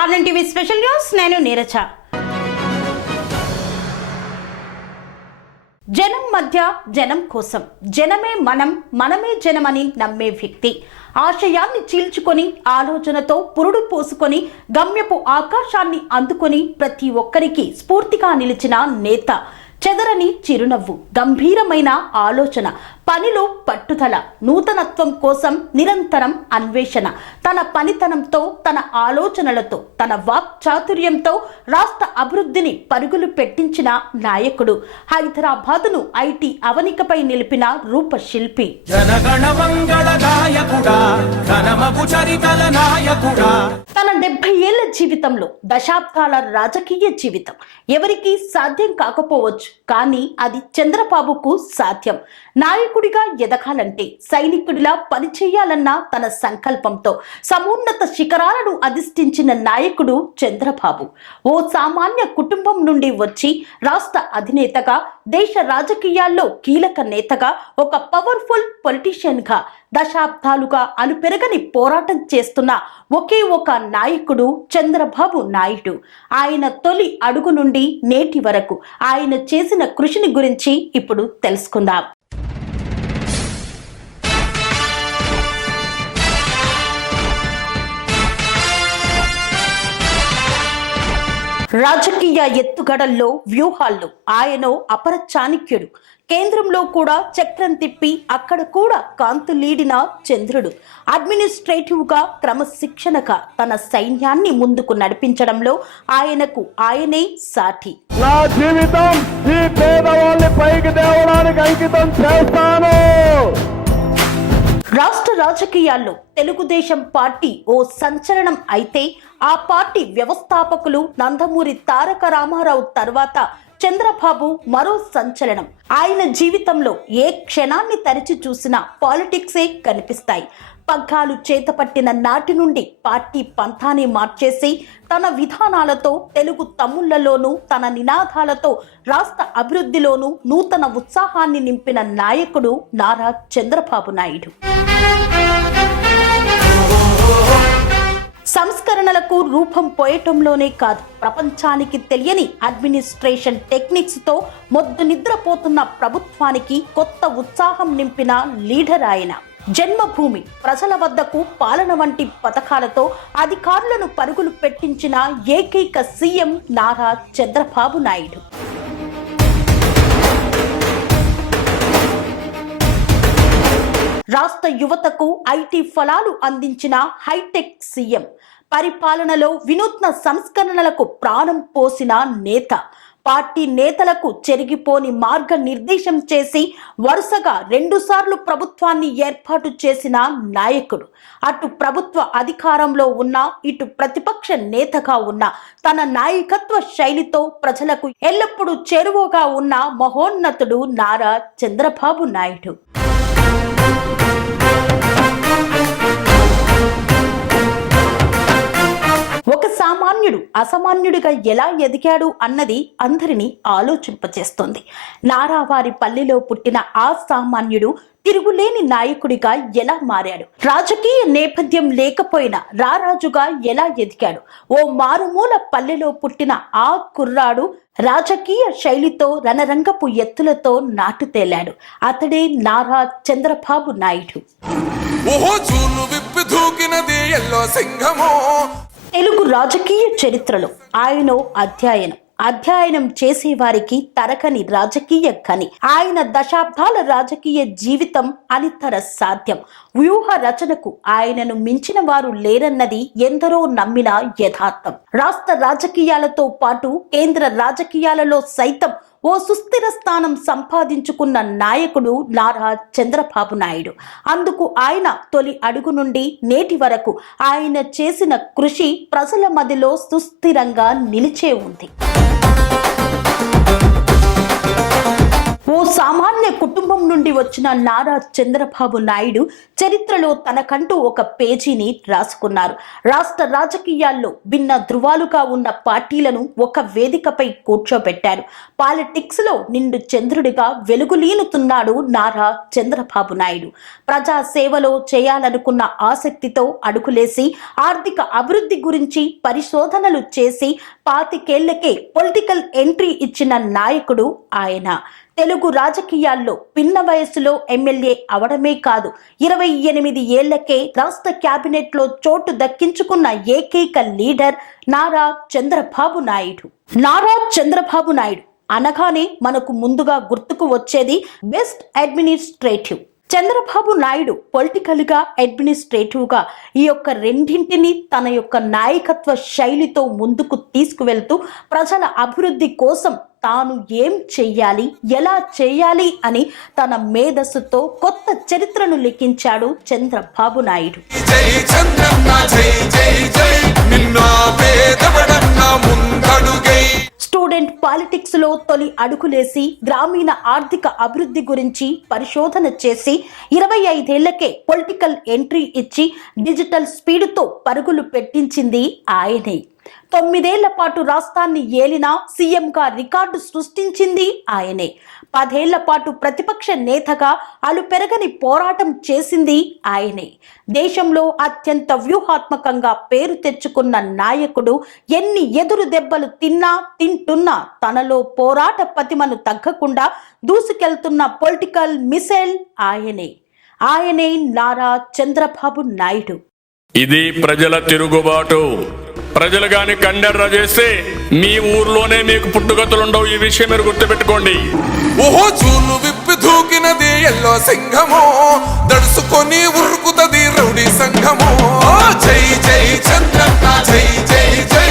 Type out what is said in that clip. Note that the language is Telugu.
స్టార్ టీవీ స్పెషల్ న్యూస్ నేను నీరజ. జనం మధ్య జనం కోసం జనమే మనం మనమే జనమని నమ్మే వ్యక్తి. ఆశయాన్ని చీల్చుకొని ఆలోచనతో పురుడు పోసుకొని గమ్యపు ఆకాశాన్ని అందుకొని ప్రతి ఒక్కరికి స్ఫూర్తిగా నిలిచిన నేత. చెదరని చిరునవ్వు గంభీరమైన ఆలోచన పనిలో పట్టుదల నూతనత్వం కోసం నిరంతరం అన్వేషణ. తన పనితనంతో తన ఆలోచనలతో తన వాక్ చాతుర్యంతో రాష్ట్ర అభివృద్ధిని పరుగులు పెట్టించిన నాయకుడు. హైదరాబాదును ఐటీ అవనికపై నిలిపిన రూపశిల్పి. తన ఏళ్ళ జీవితంలో దశాబ్దాల రాజకీయ జీవితం. ఎవరికీ సాధ్యం కాకపోవచ్చు కానీ అది చంద్రబాబుకు సాధ్యం. నాయకుడిగా ఎదగాలంటే సైనికుడిలా పనిచేయాలన్న తన సంకల్పంతో సమున్నత శిఖరాలను అధిష్ఠించిన నాయకుడు చంద్రబాబు. ఓ సామాన్య కుటుంబం నుండి వచ్చి రాష్ట్ర అధినేతగా దేశ రాజకీయాల్లో కీలక నేతగా ఒక పవర్ఫుల్ పొలిటీషియన్గా దశాబ్దాలుగా అలుపెరగని పోరాటం చేస్తున్న ఒకే ఒక నాయకుడు చంద్రబాబు నాయుడు. ఆయన తొలి అడుగు నుండి నేటి వరకు ఆయన చేసిన కృషిని గురించి ఇప్పుడు తెలుసుకుందాం. రాజకీయ ఎత్తుగడల్లో వ్యూహాల్లో ఆయన అపర చాణిక్యుడు. కేంద్రంలో కూడా చక్రం తిప్పి అక్కడ కూడా కాంతులీడిన చంద్రుడు. అడ్మినిస్ట్రేటివ్గా క్రమశిక్షణగా తన సైన్యాన్ని ముందుకు నడిపించడంలో ఆయనకు ఆయనే సాటి. నా జీవితం ఈ పేదవాళ్ళని పైకి తేవడానికి అంకితం చేస్తాను. రాష్ట్ర రాజకీయాల్లో తెలుగుదేశం పార్టీ ఓ సంచలనం అయితే ఆ పార్టీ వ్యవస్థాపకులు నందమూరి తారక రామారావు తర్వాత చంద్రబాబు మరో సంచలనం. ఆయన జీవితంలో ఏ క్షణాన్ని తరిచి చూసినా పాలిటిక్సే కనిపిస్తాయి. పగ్గాలు చేతపట్టిన నాటి నుండి పార్టీ పంథాన్ని మార్చేసి తన విధానాలతో తెలుగు తమ్ముళ్ళలోనూ తన నినాదాలతో రాష్ట్ర అభివృద్ధిలోనూ నూతన ఉత్సాహాన్ని నింపిన నాయకుడు నారా చంద్రబాబు నాయుడు. సంస్కరణలకు రూపం పోయటంలోనే కాదు ప్రపంచానికి తెలియని అడ్మినిస్ట్రేషన్ టెక్నిక్స్తో మొద్దు నిద్రపోతున్న ప్రభుత్వానికి కొత్త ఉత్సాహం నింపిన లీడర్ ఆయన. జన్మభూమి ప్రజల వద్దకు పాలన వంటి పథకాలతో అధికారులను పరుగులు పెట్టించిన ఏకైక సీఎం నారా చంద్రబాబు నాయుడు. రాష్ట్ర యువతకు ఐటీ ఫలాలు అందించిన హైటెక్ సీఎం పరిపాలనలో వినూత్న సంస్కరణలకు ప్రాణం పోసిన నేత పార్టీ నేతలకు చెరిగిపోని మార్గ నిర్దేశం చేసి వరుసగా రెండుసార్లు ప్రభుత్వాన్ని ఏర్పాటు చేసిన నాయకుడు. అటు ప్రభుత్వ అధికారంలో ఉన్న ఇటు ప్రతిపక్ష నేతగా ఉన్న తన నాయకత్వ శైలితో ప్రజలకు ఎల్లప్పుడూ చేరువగా ఉన్న మహోన్నతుడు నారా చంద్రబాబు నాయుడు. ఒక సామాన్యుడు అసామాన్యుడిగా ఎలా ఎదిగాడు అన్నది అందరినీ ఆలోచింపచేస్తుంది. నారావారి పల్లెలో పుట్టిన ఆ సామాన్యుడు తిరుగులేని నాయకుడిగా ఎలా మారాడు? రాజకీయ నేపథ్యం లేకపోయినా రారాజుగా ఎలా ఎదిగాడు? ఓ మారుమూల పల్లెలో పుట్టిన ఆ కుర్రాడు రాజకీయ శైలితో రణరంగపు ఎత్తులతో నాటు తేలాడు. అతడే నారా చంద్రబాబు నాయుడు. ఓహో చూలు విప్పి దూకినది ఎల్లో సింహము. తెలుగు రాజకీయ చరిత్రలో ఆయన అధ్యయనం. అధ్యయనం చేసేవారికి తరకని రాజకీయ కని. ఆయన దశాబ్దాల రాజకీయ జీవితం అనితర సాధ్యం. వ్యూహ రచనకు ఆయనను మించిన వారు లేరన్నది ఎందరో నమ్మిన యథార్థం. రాష్ట్ర రాజకీయాలతో పాటు కేంద్ర రాజకీయాలలో సైతం ఓ సుస్థిర స్థానం సంపాదించుకున్న నాయకుడు నారా చంద్రబాబు నాయుడు. అందుకు ఆయన తొలి అడుగు నుండి నేటి వరకు ఆయన చేసిన కృషి ప్రజల మదిలో సుస్థిరంగా నిలిచే ఉంది. సామాన్య కుటుంబం నుండి వచ్చిన నారా చంద్రబాబు నాయుడు చరిత్రలో తనకంటూ ఒక పేజీని రాసుకున్నారు. రాష్ట్ర రాజకీయాల్లో భిన్న ధృవాలుగా ఉన్న పార్టీలను ఒక వేదికపై కూర్చోబెట్టారు. పాలిటిక్స్లో నిండు చంద్రుడిగా వెలుగులీనుతున్నాడు నారా చంద్రబాబు నాయుడు. ప్రజా సేవలో చేయాలనుకున్న ఆసక్తితో అడుగులేసి ఆర్థిక అభివృద్ధి గురించి పరిశోధనలు చేసి పాతికేళ్ళకే పొలిటికల్ ఎంట్రీ ఇచ్చిన నాయకుడు ఆయన. తెలుగు రాజకీయాల్లో పిన్న వయసులో ఎమ్మెల్యే అవడమే కాదు ఇరవై ఎనిమిది ఏళ్ళకే రాష్ట్ర క్యాబినెట్లో చోటు దక్కించుకున్న ఏకైక లీడర్ నారా చంద్రబాబు నాయుడు. నారా చంద్రబాబు నాయుడు అనగానే మనకు ముందుగా గుర్తుకు వచ్చేది బెస్ట్ అడ్మినిస్ట్రేటివ్. చంద్రబాబు నాయుడు పొలిటికల్గా అడ్మినిస్ట్రేటివ్గా ఈ యొక్క రెండింటిని తన యొక్క నాయకత్వ శైలితో ముందుకు తీసుకువెళ్తూ ప్రజల అభివృద్ధి కోసం తాను ఏం చెయ్యాలి ఎలా చేయాలి అని తన మేధస్సుతో కొత్త చరిత్రను లిఖించాడు చంద్రబాబు నాయుడు. జై జై జై. తొలి అడుగులేసి గ్రామీణ ఆర్థిక అభివృద్ధి గురించి పరిశోధన చేసి ఇరవై ఐదేళ్ళకే పొలిటికల్ ఎంట్రీ ఇచ్చి డిజిటల్ స్పీడ్తో పరుగులు పెట్టించింది ఆయనే. తొమ్మిదేళ్ళ పాటు రాష్ట్రాన్ని ఏలిన సీఎంగా రికార్డు సృష్టించింది ఆయనే. పదేళ్ళ పాటు ప్రతిపక్ష నేతగా అలుపెరగని పోరాటం చేసింది ఆయనే. దేశంలో అత్యంత వ్యూహాత్మకంగా పేరు తెచ్చుకున్న నాయకుడు ఎన్ని ఎదురు దెబ్బలు తిన్నా తింటున్నా తనలో పోరాట పతిమను తగ్గకుండా దూసుకెళ్తున్న పొలిటికల్ మిసైల్ ఆయనే. ఆయనే నారా చంద్రబాబు నాయుడు. ఇది ప్రజల తిరుగుబాటు. ప్రజలు గాని కండెర్ర చేస్తే మీ ఊర్లోనే మీకు పుట్టుగతులుండవు ఈ విషయం మీరు గుర్తుపెట్టుకోండి. ఓహో చూలు విప్పి దూకినది ఎల్లో సింహము. దడుసుకొని ఉరుకుతది రౌడీ సంఘము. జై జై చంద్రన్న జై జై జై.